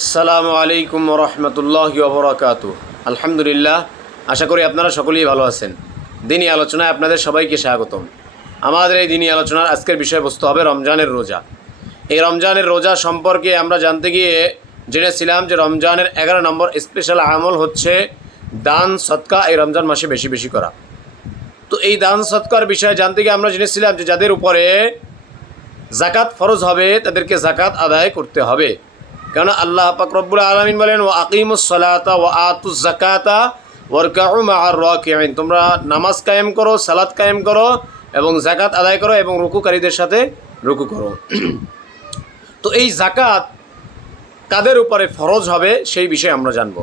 আসসালামু আলাইকুম রহমতুল্লাহি ওয়া বারাকাতুহু। আলহামদুলিল্লাহ, আশা করি আপনারা সকলেই ভালো আছেন। দিনী আলোচনায় আপনাদের সবাইকে স্বাগতম। আমাদের এই দিনী আলোচনার আজকের বিষয়বস্তু হবে রমজানের রোজা। এই রমজানের রোজা সম্পর্কে আমরা জানতে গিয়ে জেনেছিলাম যে রমজানের 11 নম্বর স্পেশাল আমল হচ্ছে দান সদকা এই রমজান মাসে বেশি বেশি করা। তো এই দান সদকার বিষয়ে জানতে গিয়ে আমরা জেনেছিলাম যে যাদের উপরে জাকাত ফরজ হবে তাদেরকে জাকাত আদায় করতে হবে। কেন আল্লাহ পাক রব্বুল আলামিন বলেন, ওয়া আকিমুস সালাতা ওয়া আতুজ যাকাতা ওয়ারকাউ মা'আর রাকিঈন, তোমরা নামাজ কায়েম করো, সালাত কায়েম করো এবং জাকাত আদায় করো এবং রুকুকারীদের সাথে রুকু করো। তো এই জাকাত কাদের উপরে ফরজ হবে সেই বিষয়ে আমরা জানব।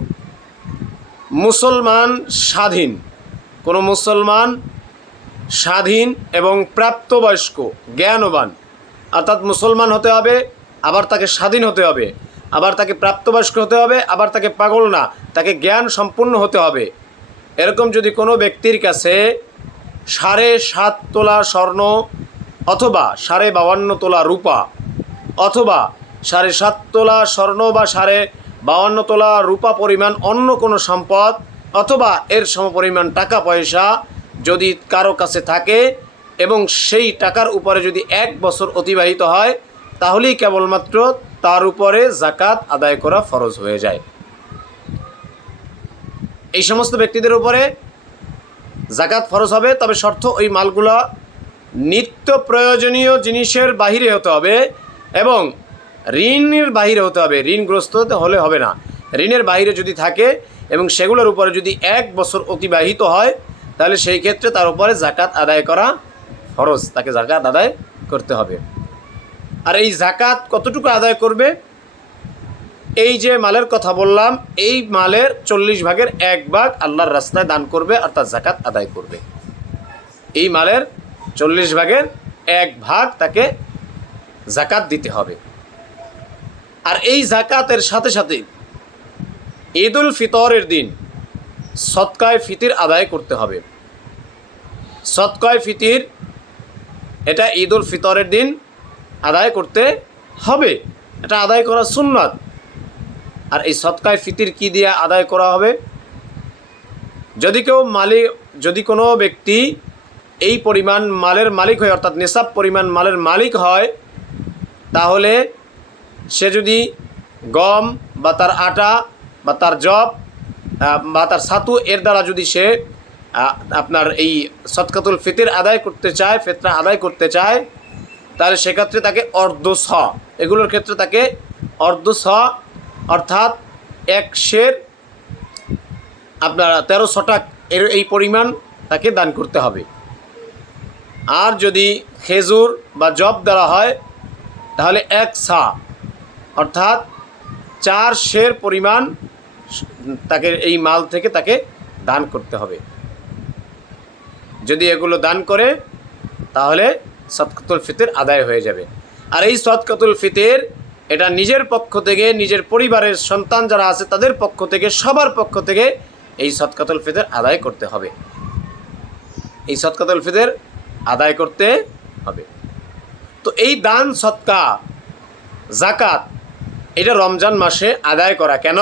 মুসলমান স্বাধীন, কোনো মুসলমান স্বাধীন এবং প্রাপ্তবয়স্ক জ্ঞানবান, অর্থাৎ মুসলমান হতে হবে, আবার তাকে স্বাধীন হতে হবে, আবার তাকে প্রাপ্তবয়স্ক হতে হবে, আবার তাকে পাগল না, তাকে জ্ঞান সম্পূর্ণ হতে হবে। এরকম যদি কোনো ব্যক্তির কাছে 7.5 তোলা স্বর্ণ অথবা 52.5 তোলা রূপা অথবা 7.5 তোলা স্বর্ণ বা 52.5 তোলা রূপা পরিমাণ অন্য কোনো সম্পদ অথবা এর সমপরিমাণ টাকা পয়সা যদি কারো কাছে থাকে এবং সেই টাকার উপরে যদি 1 বছর অতিবাহিত হয়, তাহলেই কেবলমাত্র তার উপরে জাকাত আদায় করা ফরজ হয়ে যায়। এই সমস্ত ব্যক্তিদের উপরে জাকাত ফরজ হবে, তবে শর্ত ওই মালগুলো নিত্য প্রয়োজনীয় জিনিসের বাহিরে হতে হবে এবং ঋণের বাহিরে হতে হবে। ঋণগ্রস্ত হলে হবে না। ঋণের বাহিরে যদি থাকে এবং সেগুলোর উপরে যদি 1 বছর অতিবাহিত হয়, তাহলে সেই ক্ষেত্রে তার উপরে জাকাত আদায় করা ফরজ, তাকে জাকাত আদায় করতে হবে। আর এই জাকাত কতটুকু আদায় করবে? এই যে মালের কথা বললাম, এই মালের 40 ভাগের 1 ভাগ আল্লাহর রাস্তায় দান করবে, অর্থাৎ জাকাত আদায় করবে। এই মালের 40 ভাগের 1 ভাগ তাকে জাকাত দিতে হবে। আর এই জাকাতের সাথে সাথে ঈদুল ফিতরের দিন সদকায়ে ফিতির আদায় করতে হবে। সদকায়ে ফিতির এটা ঈদুল ফিতরের দিন আদায় করতে হবে, এটা আদায় করা সুন্নাত। আর এই সদকায়ে ফিতির কি দিয়ে আদায় করা হবে? যদি কোনো ব্যক্তি এই পরিমাণ মালের মালিক হয়, অর্থাৎ নিসাব পরিমাণ মালের মালিক হয়, তাহলে সে যদি গম বা তার আটা বা তার জব বা তার ছাতু এর দ্বারা যদি সে আপনার এই সদকাতুল ফিতির আদায় করতে চায়, ফিতরা আদায় করতে চায়, তাহলে সেক্ষেত্রে তাকে অর্ধ ছ, এগুলোর ক্ষেত্রে তাকে অর্ধ ছ অর্থাৎ 1 সের আপনার 1300 টাকা এর এই পরিমাণ তাকে দান করতে হবে। আর যদি খেজুর বা জব দেওয়া হয় তাহলে 1 সা অর্থাৎ 4 সের পরিমাণ তাকে এই মাল থেকে তাকে দান করতে হবে। যদি এগুলো দান করে তাহলে সদকাতুল ফিতর আদায় হয়ে যাবে। আর এই সদকাতুল ফিতর এটা নিজের পক্ষ থেকে, নিজের পরিবারের সন্তান যারা আছে তাদের পক্ষ থেকে, সবার পক্ষ থেকে এই সদকাতুল ফিতর আদায় করতে হবে। এই সদকাতুল ফিতর আদায় করতে হবে। তো এই দান সদকা জাকাত এটা রমজান মাসে আদায় করা কেন?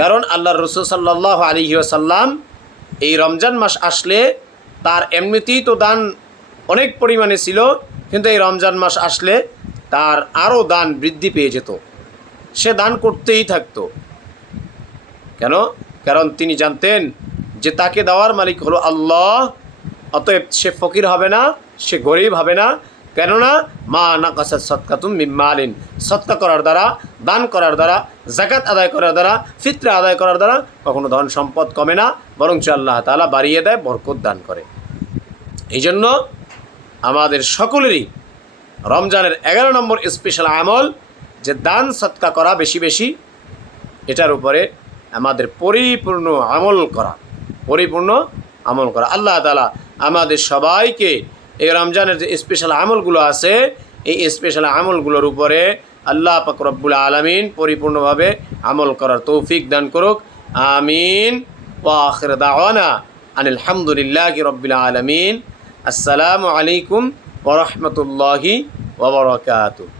কারণ আল্লাহর রাসূল সাল্লাল্লাহু আলাইহি ওয়াসাল্লাম এই রমজান মাস আসলে তার এমনিতেই তো দান অনেক পরিমাণে ছিল, কিন্তু এই রমজান মাস আসলে তার আরও দান বৃদ্ধি পেয়ে যেত, সে দান করতেই থাকতো। কেন? কারণ তিনি জানতেন যে তাকে দেওয়ার মালিক হলো আল্লাহ, অতএব সে ফকির হবে না, সে গরিব হবে না। কেননা মা নাকাসাত সাদকাতুম মিন মালিন, সদকা করার দ্বারা, দান করার দ্বারা, জাকাত আদায় করার দ্বারা, ফিতরা আদায় করার দ্বারা কখনো ধন সম্পদ কমে না, বরঞ্চ আল্লাহ তাআলা বাড়িয়ে দেয়, বরকত দান করে। এই জন্য আমাদের সকলেরই রমজানের 11 নম্বর স্পেশাল আমল যে দান সদকা করা বেশি বেশি, এটার উপরে আমাদের পরিপূর্ণ আমল করা। আল্লাহ তাআলা আমাদের সবাইকে এই রমজানের যে স্পেশাল আমলগুলো আছে, এই স্পেশাল আমলগুলোর উপরে আল্লাহ পাক রব্বুল আলামিন পরিপূর্ণভাবে আমল করার তৌফিক দান করুক। আমিন। ওয়া আখির দাওয়ানা আনিল হামদুলিল্লাহি রাব্বিল আলামিন। আসসালামু আলাইকুম ওয়া রাহমাতুল্লাহি ওয়া বারাকাতুহু।